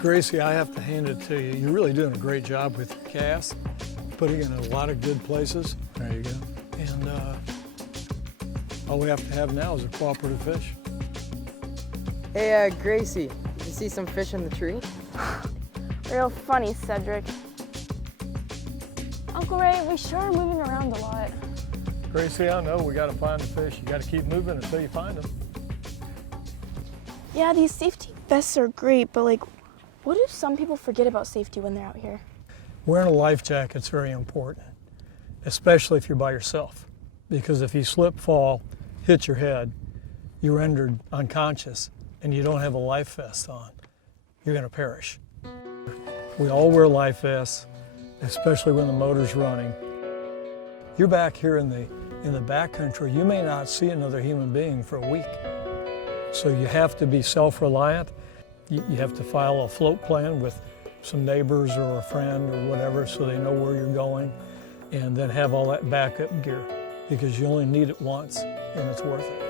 Gracie, I have to hand it to you. You're really doing a great job with your cast, putting it in a lot of good places. There you go. And all we have to have now is a cooperative fish. Hey, Gracie, did you see some fish in the tree? Real funny, Cedric. Uncle Ray, we sure are moving around a lot. Gracie, I know we got to find the fish. You got to keep moving until you find them. Yeah, these safety vests are great, but like, what do some people forget about safety when they're out here? Wearing a life jacket's very important, especially if you're by yourself. Because if you slip, fall, hit your head, you're rendered unconscious, and you don't have a life vest on, you're going to perish. We all wear life vests, especially when the motor's running. You're back here in the backcountry, you may not see another human being for a week. So you have to be self-reliant. You have to file a float plan with some neighbors or a friend or whatever so they know where you're going, and then have all that backup gear because you only need it once and it's worth it.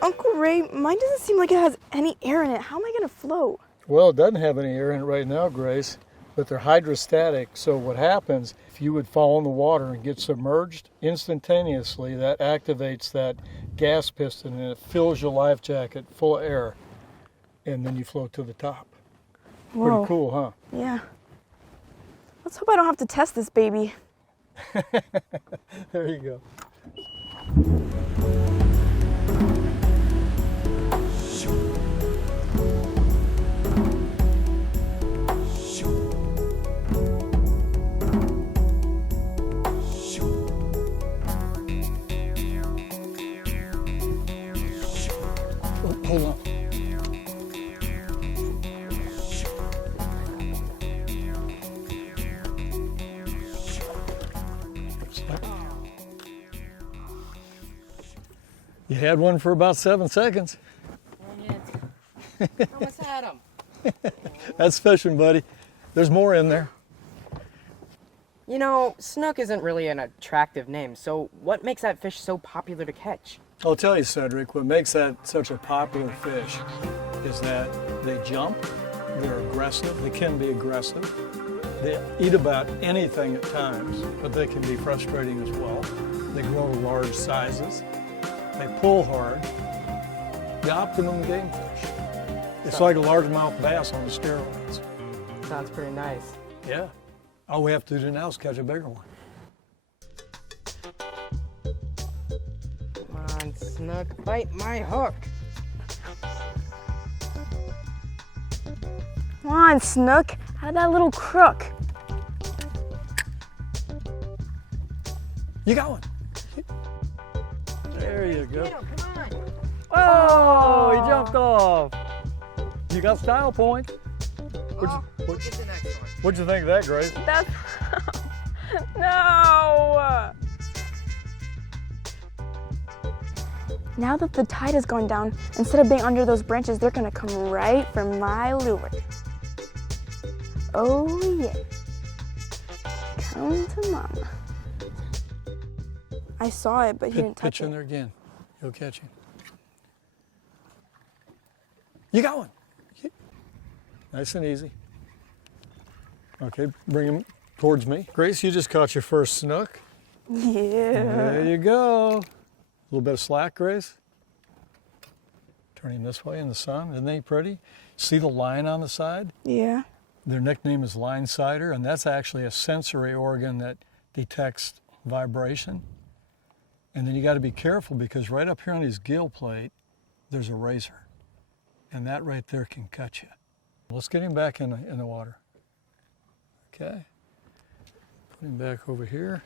Uncle Ray, mine doesn't seem like it has any air in it. How am I going to float? Well, it doesn't have any air in it right now, Grace, but they're hydrostatic. So what happens, if you would fall in the water and get submerged, instantaneously that activates that gas piston and it fills your life jacket full of air, and then you float to the top. Whoa. Pretty cool, huh? Yeah. Let's hope I don't have to test this baby. There you go. Hold on. You had one for about 7 seconds. Dang it. Almost had him. That's fishing, buddy. There's more in there. You know, snook isn't really an attractive name, so what makes that fish so popular to catch? I'll tell you, Cedric, what makes that such a popular fish is that they jump, they're aggressive, they can be aggressive, they eat about anything at times, but they can be frustrating as well. They grow to large sizes, they pull hard, the optimum game fish. It's like a largemouth bass on steroids. Sounds pretty nice. Yeah. All we have to do now is catch a bigger one. Come on, snook, bite my hook. Come on, Snook, out of that little crook. You got one. There you go. Come on. Oh, he jumped off. You got style points. We'll get the next one. What'd you think of that, Grace? That's... No! Now that the tide has gone down, instead of being under those branches, they're gonna come right for my lure. Oh yeah. Come to mama. I saw it, but he didn't touch Pitch in it. there again. He'll catch him. You got one. Nice and easy. Okay, bring him towards me. Grace, you just caught your first snook. Yeah. There you go. A little bit of slack, Grace. Turn him this way in the sun. Isn't they pretty? See the line on the side? Yeah. Their nickname is line sighter, and that's actually a sensory organ that detects vibration. And then you got to be careful because right up here on his gill plate, there's a razor. And that right there can cut you. Let's get him back in the water. Okay. Put him back over here.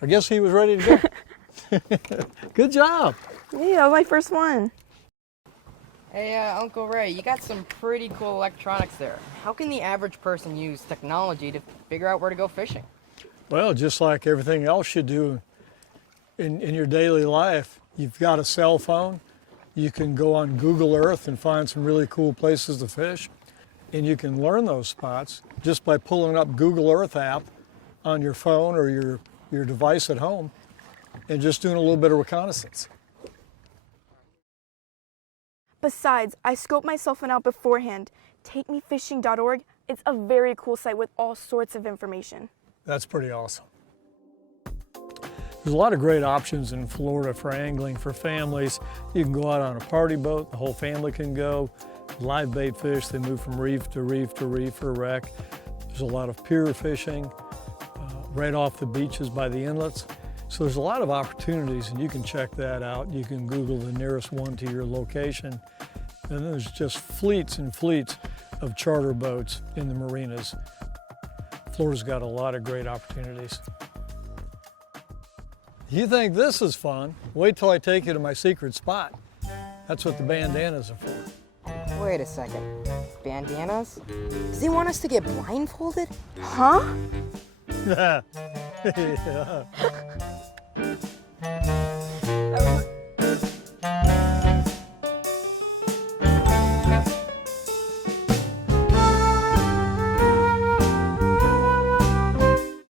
I guess he was ready to go. Good job. Yeah, that was my first one. Hey, Uncle Ray, you got some pretty cool electronics there. How can the average person use technology to figure out where to go fishing? Well, just like everything else you do in your daily life, you've got a cell phone. You can go on Google Earth and find some really cool places to fish. And you can learn those spots just by pulling up Google Earth app on your phone or your device at home and just doing a little bit of reconnaissance. Besides, I scoped my cell phone out beforehand. TakeMeFishing.org, it's a very cool site with all sorts of information. That's pretty awesome. There's a lot of great options in Florida for angling for families. You can go out on a party boat, the whole family can go. Live bait fish, they move from reef to reef to reef for a wreck. There's a lot of pier fishing right off the beaches by the inlets. So there's a lot of opportunities, and you can check that out. You can Google the nearest one to your location. And there's just fleets and fleets of charter boats in the marinas. Florida's got a lot of great opportunities. You think this is fun? Wait till I take you to my secret spot. That's what the bandanas are for. Wait a second. Bandanas? Does he want us to get blindfolded? Huh? Yeah.